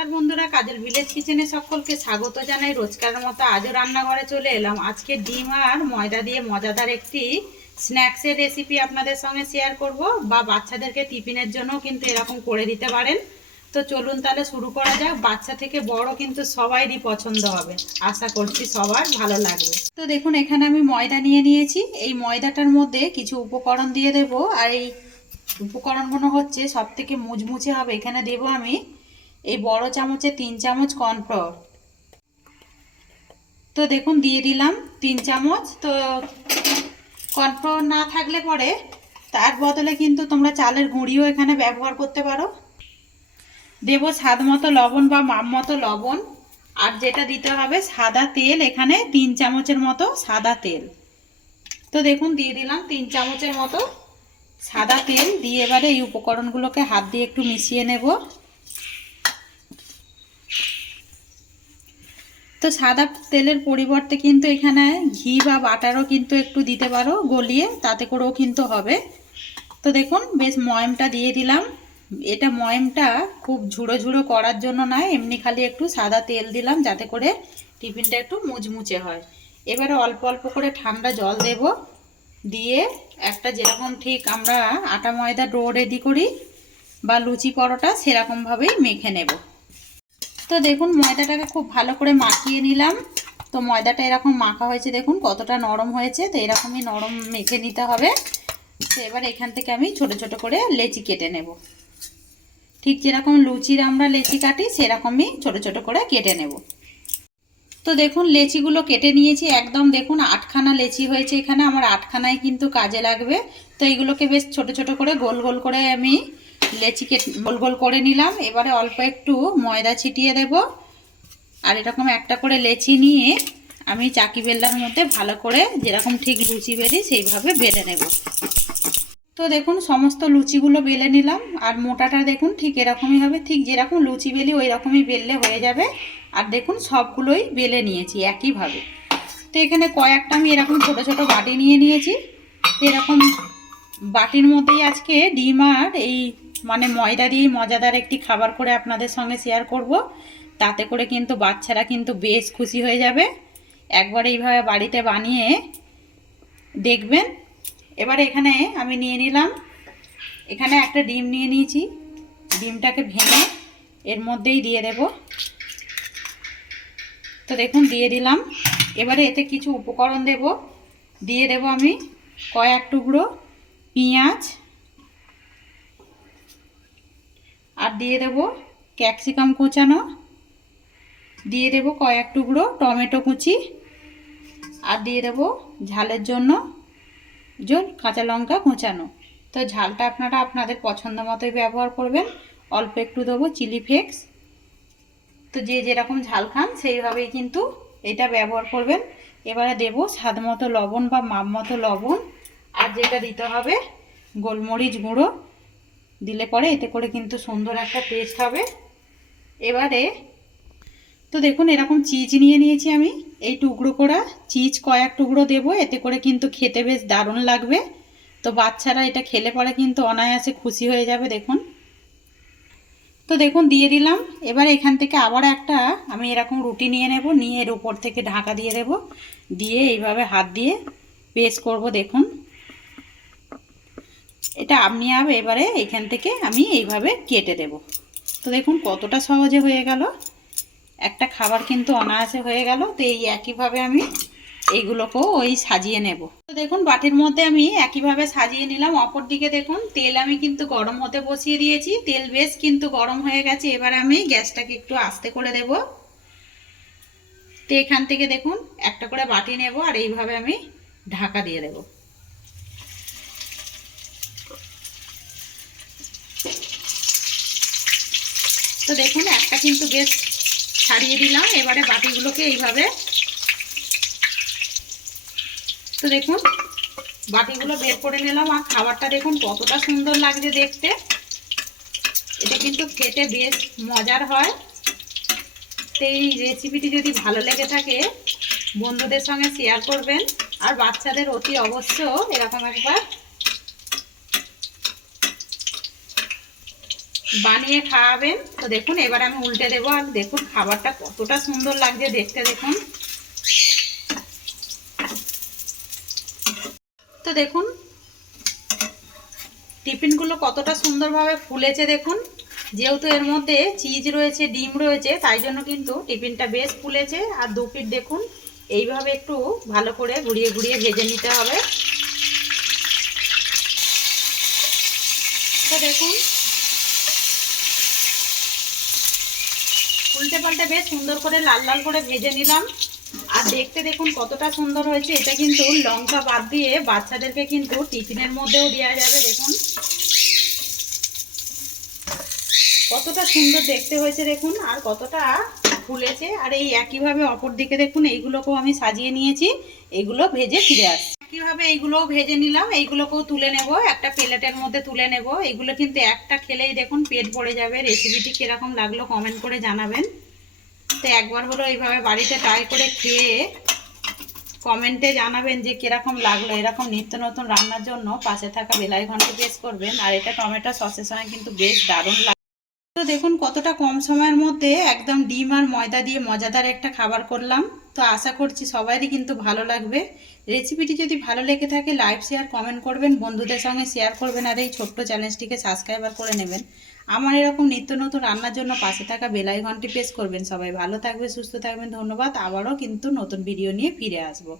নমস্কার বন্ধুরা, কাজল ভিলেজ কিচেনে সকলকে স্বাগত জানাই। রোজকারের মতো আজও রান্নাঘরে চলে এলাম। আজকে ডিম আর ময়দা দিয়ে মজাদার একটি স্ন্যাক্সের রেসিপি আপনাদের সঙ্গে শেয়ার করব, বা বাচ্চাদেরকে টিফিনের জন্য কিন্তু এরকম করে দিতে পারেন। তো চলুন তাহলে শুরু করা যাক। বাচ্চা থেকে বড় কিন্তু সবাইরই পছন্দ হবে, আশা করছি সবার ভালো লাগবে। তো দেখুন, এখানে আমি ময়দা নিয়ে নিয়েছি। এই ময়দাটার মধ্যে কিছু উপকরণ দিয়ে দেব, আর এই উপকরণগুলো হচ্ছে সব থেকে মুচমুচে হবে। এখানে দেব আমি এই বড় চামচে 3 চামচ কর্নফ্লাওয়ার। তো দেখুন দিয়ে দিলাম 3 চামচ। তো কর্নফ্লাওয়ার না থাকলে পরে তার বদলে কিন্তু তোমরা চালের গুঁড়িও এখানে ব্যবহার করতে পারো। দেব স্বাদ মতো লবণ বা মাপ মতো লবণ, আর যেটা দিতে হবে সাদা তেল, এখানে 3 চামচের মতো সাদা তেল। তো দেখুন দিয়ে দিলাম 3 চামচের মতো সাদা তেল। দিয়ে এবারে এই উপকরণগুলোকে হাত দিয়ে একটু মিশিয়ে নেব। তো সাদা তেলের পরিবর্তে কিন্তু এখানে ঘি বা বাটারও কিন্তু একটু দিতে পারো গলিয়ে, তাতে করেও কিন্তু হবে। তো দেখুন বেশ ময়মটা দিয়ে দিলাম। এটা ময়মটা খুব ঝুড়ো ঝুড়ো করার জন্য নয়, এমনি খালি একটু সাদা তেল দিলাম যাতে করে টিফিনটা একটু মুচমুচে হয়। এবারে অল্প অল্প করে ঠান্ডা জল দেব, দিয়ে একটা যেরকম ঠিক আমরা আটা ময়দা ডো রেডি করি বা লুচি পরোটা সেরকমভাবেই মেখে নেব। তো দেখুন ময়দাটাকে খুব ভালো করে মাখিয়ে নিলাম। তো ময়দাটা এরকম মাখা হয়েছে, দেখুন কতটা নরম হয়েছে। তো এরকমই নরম মেখে নিতে হবে। তো এবার এখান থেকে আমি ছোট ছোট করে লেচি কেটে নেব। ঠিক যেরকম লুচির আমরা লেচি কাটি সেরকমই ছোট ছোট করে কেটে নেব। তো দেখুন লেচিগুলো কেটে নিয়েছি। একদম দেখুন 8খানা লেচি হয়েছে এখানে, আমার 8খানাই কিন্তু কাজে লাগবে। তো এইগুলোকে বেশ ছোট ছোট করে গোল গোল করে আমি লেচিকে গোল গোল করে নিলাম। এবারে অল্প একটু ময়দা ছিটিয়ে দেব, আর এরকম একটা করে লেচি নিয়ে আমি চাকি বেলনার মধ্যে ভালো করে যেরকম ঠিক লুচি বেলি সেইভাবে বেলে নেব। তো দেখুন সমস্ত লুচিগুলো বেলে নিলাম, আর মোটাটা দেখুন ঠিক এরকমই হবে। ঠিক যেরকম লুচি বেলি ওই রকমই বেললে হয়ে যাবে। আর দেখুন সবগুলোই বেলে নিয়েছি একইভাবে। তো এখানে কয়েকটা আমি এরকম ছোট ছোট বাটি নিয়ে নিয়েছি। তো এরকম বাটির মধ্যেই আজকে ডিম আর এই ময়দা দিয়ে মজাদার একটি খাবার করে আপনাদের সঙ্গে শেয়ার করব। তাতে করে কিন্তু বাচ্চারা কিন্তু বেশ খুশি হয়ে যাবে। একবার এইভাবে বাড়িতে বানিয়ে দেখবেন। এবারে এখানে আমি নিয়ে নিলাম, এখানে একটা ডিম নিয়ে নিয়েছি। ডিমটাকে ভেঙে এর মধ্যেই দিয়ে দেব। তো দেখুন দিয়ে দিলাম। এবারে এতে কিছু উপকরণ দেব। দিয়ে দেব আমি কয়েক টুকরো পেঁয়াজ, আর দিয়ে দেব ক্যাপসিকাম কুচানো, দিয়ে দেব কয়েক টুকরো টমেটো কুচি, আর দিয়ে দেব ঝালের জন্য কাঁচা লঙ্কা কুচানো। তো ঝালটা আপনারা আপনাদের পছন্দ মতোই ব্যবহার করবেন। অল্প একটু দেবো চিলি ফ্লেক্স। তো যে যেরকম ঝাল খান সেইভাবেই কিন্তু এটা ব্যবহার করবেন। এবারে দেব স্বাদ মতো লবণ বা মাপ মতো লবণ, আর যেটা দিতে হবে গোলমরিচ গুঁড়ো। দিলে পরে এতে করে কিন্তু সুন্দর একটা টেস্ট হবে। এবারে তো দেখুন এরকম চিজ নিয়ে নিয়েছি আমি। এই টুকরো করা চিজ কয়েক টুকরো দেব, এতে করে কিন্তু খেতে বেশ দারুণ লাগবে। তো বাচ্চারা এটা খেলে পরে কিন্তু অনায়াসে খুশি হয়ে যাবে। দেখুন তো দেখুন দিয়ে দিলাম। এবার এখান থেকে আবার একটা আমি এরকম রুটি নিয়ে নেব, নিয়ে এর উপর থেকে ঢাকা দিয়ে দেব, দিয়ে এইভাবে হাত দিয়ে প্রেস করব। দেখুন এটা আপনি এবারে এখান থেকে আমি এইভাবে কেটে দেব। তো দেখুন কতটা সহজে হয়ে গেল, একটা খাবার কিন্তু অনায়াসে হয়ে গেল। তো এই একইভাবে আমি এইগুলোকেও সাজিয়ে নেব। তো দেখুন বাটির মধ্যে আমি একইভাবে সাজিয়ে নিলাম। অপর দিকে দেখুন তেল আমি কিন্তু গরম হতে বসিয়ে দিয়েছি। তেল বেশ কিন্তু গরম হয়ে গেছে। এবার আমি গ্যাসটাকে একটু আস্তে করে দেব। তো এখান থেকে দেখুন একটা করে বাটি নেব, আর এইভাবে আমি ঢাকা দিয়ে দেব। তো দেখুন একটা কিন্তু বেশ ছাড়িয়ে দিলাম। এবারে বাটিগুলোকে এইভাবে, তো দেখুন বাটিগুলো বের করে নিলাম। আর খাবারটা দেখুন কতটা সুন্দর লাগছে দেখতে। এটা কিন্তু খেতে বেশ মজার হয়। তো এই রেসিপিটি যদি ভালো লেগে থাকে বন্ধুদের সঙ্গে শেয়ার করবেন, আর বাচ্চাদের অতি অবশ্য এরকম একবার বানিয়ে খাওয়াবেন। তো দেখুন এবার আমি উল্টে দেবো, আর দেখুন খাবারটা কতটা সুন্দর লাগছে দেখতে দেখুন। তো দেখুন টিফিনগুলো কতটা সুন্দরভাবে ফুলেছে দেখুন। যেহেতু এর মধ্যে চিজ রয়েছে, ডিম রয়েছে, তাই জন্য কিন্তু টিফিনটা বেশ ফুলেছে। আর দু পিঠ দেখুন এইভাবে একটু ভালো করে ঘুরিয়ে ঘুরিয়ে ভেজে নিতে হবে। তো দেখুন উল্টে পাল্টে বেশ সুন্দর করে লাল লাল করে ভেজে নিলাম। আর দেখতে দেখুন কতটা সুন্দর হয়েছে। এটা কিন্তু লঙ্কা বাদ দিয়ে বাচ্চাদেরকে কিন্তু টিফিনের মধ্যেও দেওয়া যাবে। দেখুন কতটা সুন্দর দেখতে হয়েছে দেখুন, আর কতটা ফুলেছে। আর এই একইভাবে অপর দিকে দেখুন এইগুলোকেও আমি সাজিয়ে নিয়েছি, এইগুলো ভেজে ফিরে আসছি। একইভাবে এইগুলোও ভেজে নিলাম, এইগুলোকেও তুলে নেব, একটা প্লেটের মধ্যে তুলে নেব। এইগুলো কিন্তু একটা খেলেই দেখুন পেট ভরে যাবে। রেসিপিটি কীরকম লাগলো কমেন্ট করে জানাবেন। তো একবার হলো এইভাবে বাড়িতে ট্রাই করে খেয়ে কমেন্টে জানাবেন যে কীরকম লাগলো। এরকম নিত্য নতুন রান্নার জন্য পাশে থাকা বেল আইকনটি প্রেস করবেন। আর এটা টমেটো সসের সঙ্গে কিন্তু বেশ দারুণ লাগে। তো দেখুন কতটা কম সময়ের মধ্যে একদম ডিম আর ময়দা দিয়ে মজাদার একটা খাবার করলাম। তো আশা করছি সবারই কিন্তু ভালো লাগবে। রেসিপিটি যদি ভালো লেগে থাকে লাইক শেয়ার কমেন্ট করবেন, বন্ধুদের সঙ্গে শেয়ার করবেন, আর এই ছোট্ট চ্যানেলটিকে সাবস্ক্রাইবার করে নেবেন। আমার এরকম নিত্য নতুন রান্নার জন্য পাশে থাকা বেল আইকনটি প্রেস করবেন। সবাই ভালো থাকবে, সুস্থ থাকবেন। ধন্যবাদ। আবারও কিন্তু নতুন ভিডিও নিয়ে ফিরে আসবো।